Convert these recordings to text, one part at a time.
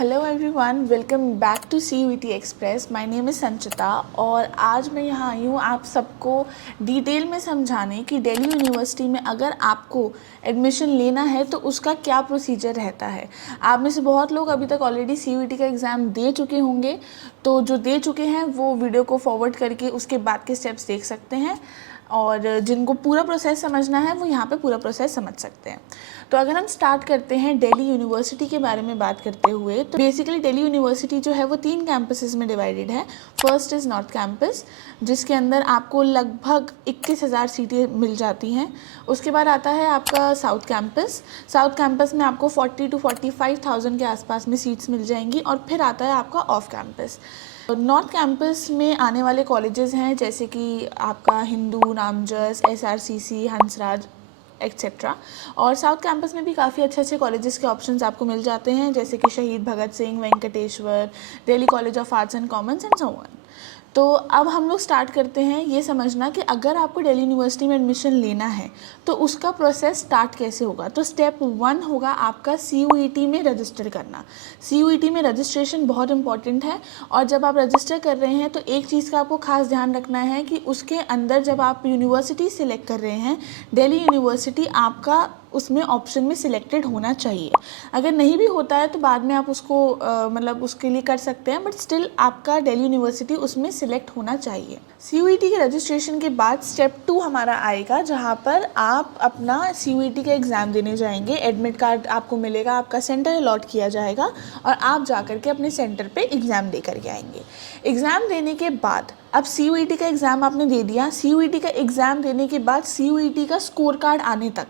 Hello everyone, welcome back to CUET express. My name is Sanchita और आज मैं यहाँ आई हूँ आप सबको डिटेल में समझाने कि दिल्ली यूनिवर्सिटी में अगर आपको एडमिशन लेना है तो उसका क्या प्रोसीजर रहता है। आप में से बहुत लोग अभी तक ऑलरेडी CUET का एग्ज़ाम दे चुके होंगे, तो जो दे चुके हैं वो वीडियो को फॉरवर्ड करके उसके बाद के स्टेप्स देख सकते हैं, और जिनको पूरा प्रोसेस समझना है वो यहाँ पे पूरा प्रोसेस समझ सकते हैं। तो अगर हम स्टार्ट करते हैं दिल्ली यूनिवर्सिटी के बारे में बात करते हुए, तो बेसिकली दिल्ली यूनिवर्सिटी जो है वो 3 कैंपसेस में डिवाइडेड है। फर्स्ट इज़ नॉर्थ कैंपस, जिसके अंदर आपको लगभग 21,000 सीटें मिल जाती हैं। उसके बाद आता है आपका साउथ कैंपस। साउथ कैंपस में आपको 40 to 45,000 के आसपास में सीट्स मिल जाएंगी। और फिर आता है आपका ऑफ कैंपस। नॉर्थ कैंपस में आने वाले कॉलेजेस हैं जैसे कि आपका हिंदू, नामजस, SRCC, हंसराज एक्सेट्रा। और साउथ कैंपस में भी काफ़ी अच्छे अच्छे कॉलेजेस के ऑप्शंस आपको मिल जाते हैं, जैसे कि Shaheed Bhagat Singh, Venkateswara, Delhi college of arts and commerce and so on. तो अब हम लोग स्टार्ट करते हैं ये समझना कि अगर आपको दिल्ली यूनिवर्सिटी में एडमिशन लेना है तो उसका प्रोसेस स्टार्ट कैसे होगा। तो स्टेप 1 होगा आपका CUET में रजिस्टर करना। CUET में रजिस्ट्रेशन बहुत इंपॉर्टेंट है, और जब आप रजिस्टर कर रहे हैं तो एक चीज़ का आपको खास ध्यान रखना है कि उसके अंदर जब आप यूनिवर्सिटी सिलेक्ट कर रहे हैं, दिल्ली यूनिवर्सिटी आपका उसमें ऑप्शन में सिलेक्टेड होना चाहिए। अगर नहीं भी होता है तो बाद में आप उसको मतलब उसके लिए कर सकते हैं, बट स्टिल आपका दिल्ली यूनिवर्सिटी उसमें सिलेक्ट होना चाहिए। CUET के रजिस्ट्रेशन के बाद स्टेप 2 हमारा आएगा, जहाँ पर आप अपना CUET का एग्ज़ाम देने जाएंगे। एडमिट कार्ड आपको मिलेगा, आपका सेंटर अलॉट किया जाएगा और आप जा कर के अपने सेंटर पे एग्ज़ाम दे करके आएंगे। एग्ज़ाम देने के बाद अब CUET का एग्ज़ाम आपने दे दिया। CUET का एग्ज़ाम देने के बाद CUET का स्कोर कार्ड आने तक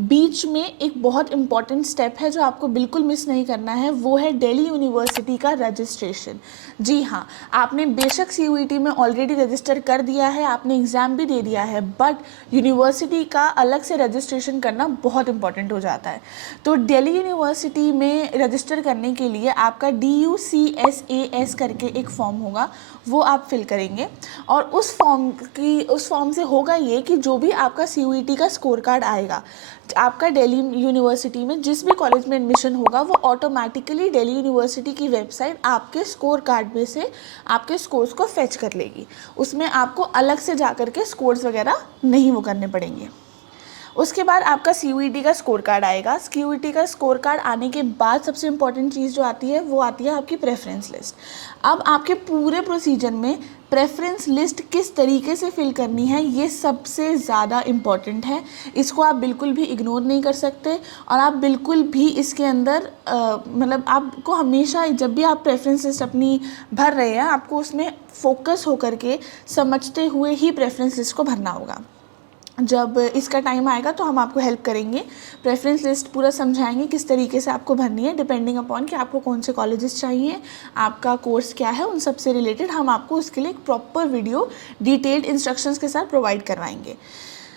बीच में एक बहुत इंपॉर्टेंट स्टेप है जो आपको बिल्कुल मिस नहीं करना है, वो है दिल्ली यूनिवर्सिटी का रजिस्ट्रेशन। जी हाँ, आपने बेशक CUET में ऑलरेडी रजिस्टर कर दिया है, आपने एग्ज़ाम भी दे दिया है, बट यूनिवर्सिटी का अलग से रजिस्ट्रेशन करना बहुत इंपॉर्टेंट हो जाता है। तो दिल्ली यूनिवर्सिटी में रजिस्टर करने के लिए आपका DUCSAS करके एक फॉर्म होगा, वो आप फिल करेंगे। और उस फॉर्म से होगा ये कि जो भी आपका CUET का स्कोर कार्ड आएगा, आपका दिल्ली यूनिवर्सिटी में जिस भी कॉलेज में एडमिशन होगा, वो ऑटोमेटिकली दिल्ली यूनिवर्सिटी की वेबसाइट आपके स्कोर कार्ड में से आपके स्कोर्स को फेच कर लेगी। उसमें आपको अलग से जा कर के स्कोर्स वगैरह नहीं वो करने पड़ेंगे। उसके बाद आपका CUET का स्कोर कार्ड आएगा। CUET का स्कोर कार्ड आने के बाद सबसे इम्पॉर्टेंट चीज़ जो आती है वो आती है आपकी प्रेफरेंस लिस्ट। अब आपके पूरे प्रोसीजर में प्रेफरेंस लिस्ट किस तरीके से फिल करनी है ये सबसे ज़्यादा इम्पॉर्टेंट है। इसको आप बिल्कुल भी इग्नोर नहीं कर सकते, और आप बिल्कुल भी इसके अंदर मतलब आपको हमेशा जब भी आप प्रेफरेंस लिस्ट अपनी भर रहे हैं, आपको उसमें फोकस होकर के समझते हुए ही प्रेफरेंस लिस्ट को भरना होगा। जब इसका टाइम आएगा तो हम आपको हेल्प करेंगे, प्रेफरेंस लिस्ट पूरा समझाएंगे किस तरीके से आपको भरनी है, डिपेंडिंग अपॉन कि आपको कौन से कॉलेजेस चाहिए, आपका कोर्स क्या है, उन सब से रिलेटेड हम आपको उसके लिए एक प्रॉपर वीडियो डिटेल्ड इंस्ट्रक्शंस के साथ प्रोवाइड करवाएंगे।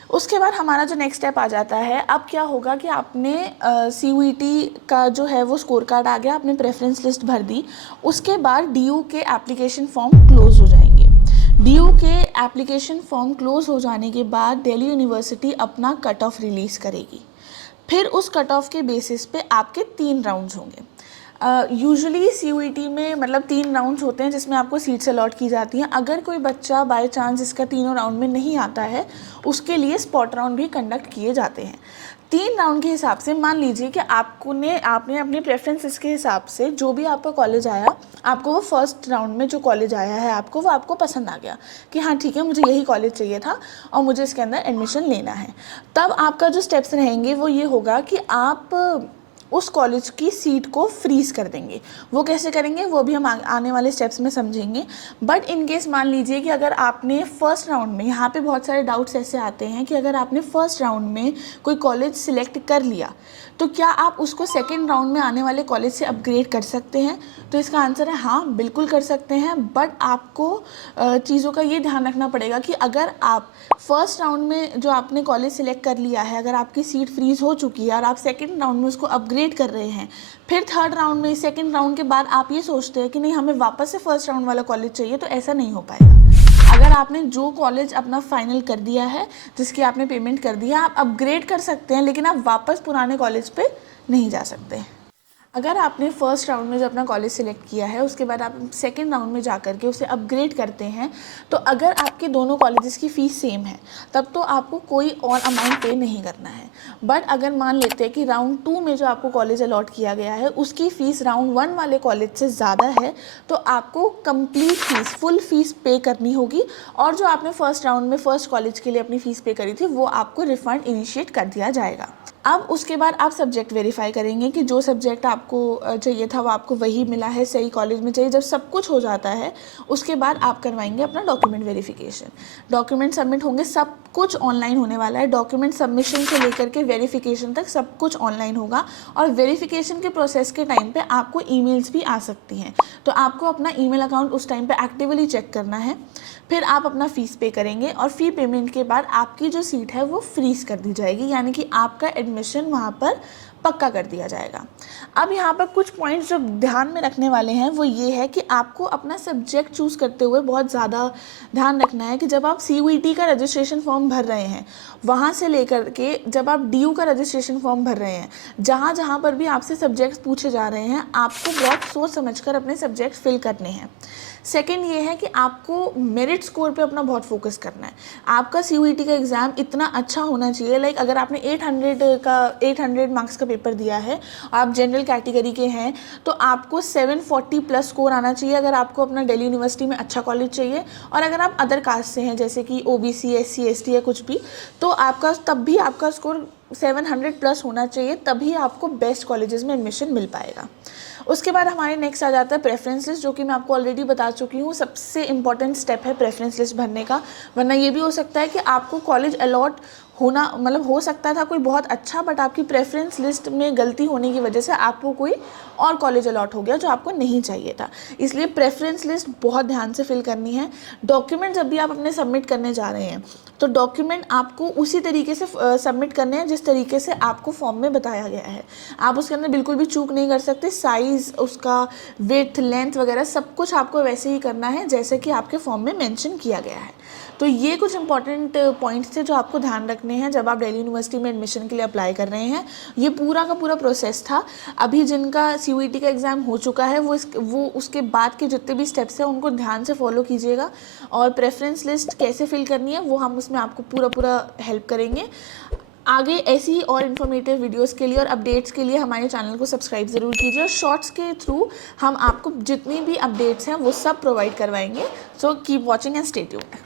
उसके बाद हमारा जो नेक्स्ट स्टेप आ जाता है, अब क्या होगा कि आपने CUET का जो है वो स्कोर कार्ड आ गया, आपने प्रेफरेंस लिस्ट भर दी। उसके बाद DU के एप्लीकेशन फॉर्म क्लोज हो जाएंगे। DU के एप्लीकेशन फॉर्म क्लोज हो जाने के बाद दिल्ली यूनिवर्सिटी अपना कट ऑफ रिलीज़ करेगी। फिर उस कट ऑफ के बेसिस पे आपके 3 राउंड्स होंगे। यूजुअली CUET में मतलब 3 राउंड्स होते हैं जिसमें आपको सीट्स अलॉट की जाती हैं। अगर कोई बच्चा बाय चांस इसका तीनों राउंड में नहीं आता है, उसके लिए स्पॉट राउंड भी कंडक्ट किए जाते हैं। 3 राउंड के हिसाब से मान लीजिए कि आपने अपनी प्रेफरेंसेस के हिसाब से जो भी आपका कॉलेज आया, आपको वो फर्स्ट राउंड में जो कॉलेज आया है आपको वो आपको पसंद आ गया कि हाँ ठीक है, मुझे यही कॉलेज चाहिए था और मुझे इसके अंदर एडमिशन लेना है। तब आपका जो स्टेप्स रहेंगे वो ये होगा कि आप उस कॉलेज की सीट को फ्रीज़ कर देंगे। वो कैसे करेंगे वो भी हम आने वाले स्टेप्स में समझेंगे। बट इन केस मान लीजिए कि अगर आपने फर्स्ट राउंड में, यहाँ पे बहुत सारे डाउट्स ऐसे आते हैं कि अगर आपने फर्स्ट राउंड में कोई कॉलेज सिलेक्ट कर लिया तो क्या आप उसको सेकेंड राउंड में आने वाले कॉलेज से अपग्रेड कर सकते हैं। तो इसका आंसर है हाँ, बिल्कुल कर सकते हैं। बट आपको चीज़ों का ये ध्यान रखना पड़ेगा कि अगर आप फर्स्ट राउंड में जो आपने कॉलेज सिलेक्ट कर लिया है, अगर आपकी सीट फ्रीज़ हो चुकी है और आप सेकेंड राउंड में उसको अपग्रेड कर रहे हैं, फिर थर्ड राउंड में सेकेंड राउंड के बाद आप ये सोचते हैं कि नहीं हमें वापस से फर्स्ट राउंड वाला कॉलेज चाहिए, तो ऐसा नहीं हो पाएगा। अगर आपने जो कॉलेज अपना फाइनल कर दिया है, जिसकी आपने पेमेंट कर दिया, आप अपग्रेड कर सकते हैं, लेकिन आप वापस पुराने कॉलेज पे नहीं जा सकते। अगर आपने फर्स्ट राउंड में जो अपना कॉलेज सिलेक्ट किया है उसके बाद आप सेकेंड राउंड में जा कर के उसे अपग्रेड करते हैं, तो अगर आपके दोनों कॉलेजेस की फ़ीस सेम है तब तो आपको कोई और अमाउंट पे नहीं करना है। बट अगर मान लेते हैं कि राउंड 2 में जो आपको कॉलेज अलॉट किया गया है उसकी फ़ीस राउंड 1 वाले कॉलेज से ज़्यादा है, तो आपको कंप्लीट फ़ीस, फुल फ़ीस पे करनी होगी, और जो आपने फर्स्ट राउंड में फर्स्ट कॉलेज के लिए अपनी फ़ीस पे करी थी वो आपको रिफ़ंड इनिशिएट कर दिया जाएगा। अब उसके बाद आप सब्जेक्ट वेरीफाई करेंगे कि जो सब्जेक्ट आपको चाहिए था वो आपको वही मिला है, सही कॉलेज में चाहिए। जब सब कुछ हो जाता है उसके बाद आप करवाएंगे अपना डॉक्यूमेंट वेरिफिकेशन। डॉक्यूमेंट सबमिट होंगे, सब कुछ ऑनलाइन होने वाला है। डॉक्यूमेंट सबमिशन से लेकर के वेरिफिकेशन तक सब कुछ ऑनलाइन होगा, और वेरिफिकेशन के प्रोसेस के टाइम पे आपको ईमेल्स भी आ सकती हैं, तो आपको अपना ईमेल अकाउंट उस टाइम पे एक्टिवली चेक करना है। फिर आप अपना फ़ीस पे करेंगे और फ़ी पेमेंट के बाद आपकी जो सीट है वो फ्रीज़ कर दी जाएगी, यानी कि आपका एडमिशन वहाँ पर पक्का कर दिया जाएगा। अब यहाँ पर कुछ पॉइंट्स जो ध्यान में रखने वाले हैं वो ये है कि आपको अपना सब्जेक्ट चूज़ करते हुए बहुत ज़्यादा ध्यान रखना है कि जब आप CUET का रजिस्ट्रेशन फॉर्म भर रहे हैं, वहाँ से लेकर के जब आप DU का रजिस्ट्रेशन फॉर्म भर रहे हैं, जहाँ जहाँ पर भी आपसे सब्जेक्ट्स पूछे जा रहे हैं, आपको बहुत सोच समझ कर अपने सब्जेक्ट फिल करने हैं। सेकेंड ये है कि आपको मेरिट स्कोर पे अपना बहुत फोकस करना है। आपका CUET का एग्ज़ाम इतना अच्छा होना चाहिए, लाइक अगर आपने 800 मार्क्स का पेपर दिया है, आप जनरल कैटेगरी के हैं, तो आपको 740 प्लस स्कोर आना चाहिए अगर आपको अपना दिल्ली यूनिवर्सिटी में अच्छा कॉलेज चाहिए। और अगर आप अदर कास्ट से हैं जैसे कि OBC, SC, ST या कुछ भी, तो आपका तब भी आपका स्कोर 700 प्लस होना चाहिए, तभी आपको बेस्ट कॉलेजेस में एडमिशन मिल पाएगा। उसके बाद हमारे नेक्स्ट आ जाता है प्रेफरेंस लिस्ट, जो कि मैं आपको ऑलरेडी बता चुकी हूँ। सबसे इंपॉर्टेंट स्टेप है प्रेफरेंस लिस्ट भरने का, वरना ये भी हो सकता है कि आपको कॉलेज अलॉट होना, मतलब हो सकता था कोई बहुत अच्छा, बट आपकी प्रेफरेंस लिस्ट में गलती होने की वजह से आपको कोई और कॉलेज अलॉट हो गया जो आपको नहीं चाहिए था। इसलिए प्रेफरेंस लिस्ट बहुत ध्यान से फिल करनी है। डॉक्यूमेंट जब भी आप अपने सबमिट करने जा रहे हैं तो डॉक्यूमेंट आपको उसी तरीके से सबमिट करने हैं जिस तरीके से आपको फॉर्म में बताया गया है। आप उसके अंदर बिल्कुल भी चूक नहीं कर सकते। साइज़, उसका विड्थ, लेंथ वगैरह सब कुछ आपको वैसे ही करना है जैसे कि आपके फॉर्म में मेंशन किया गया है। तो ये कुछ इंपॉर्टेंट पॉइंट्स थे जो आपको ध्यान रखने हैं जब आप दिल्ली यूनिवर्सिटी में एडमिशन के लिए अप्लाई कर रहे हैं। ये पूरा का पूरा प्रोसेस था। अभी जिनका CUET का एग्ज़ाम हो चुका है वो उसके बाद के जितने भी स्टेप्स हैं उनको ध्यान से फॉलो कीजिएगा, और प्रेफरेंस लिस्ट कैसे फिल करनी है वो हम उसमें आपको पूरा हेल्प करेंगे। आगे ऐसी ही और इन्फॉर्मेटिव वीडियोस के लिए और अपडेट्स के लिए हमारे चैनल को सब्सक्राइब ज़रूर कीजिए, और शॉर्ट्स के थ्रू हम आपको जितनी भी अपडेट्स हैं वो सब प्रोवाइड करवाएंगे। So keep watching and stay tuned.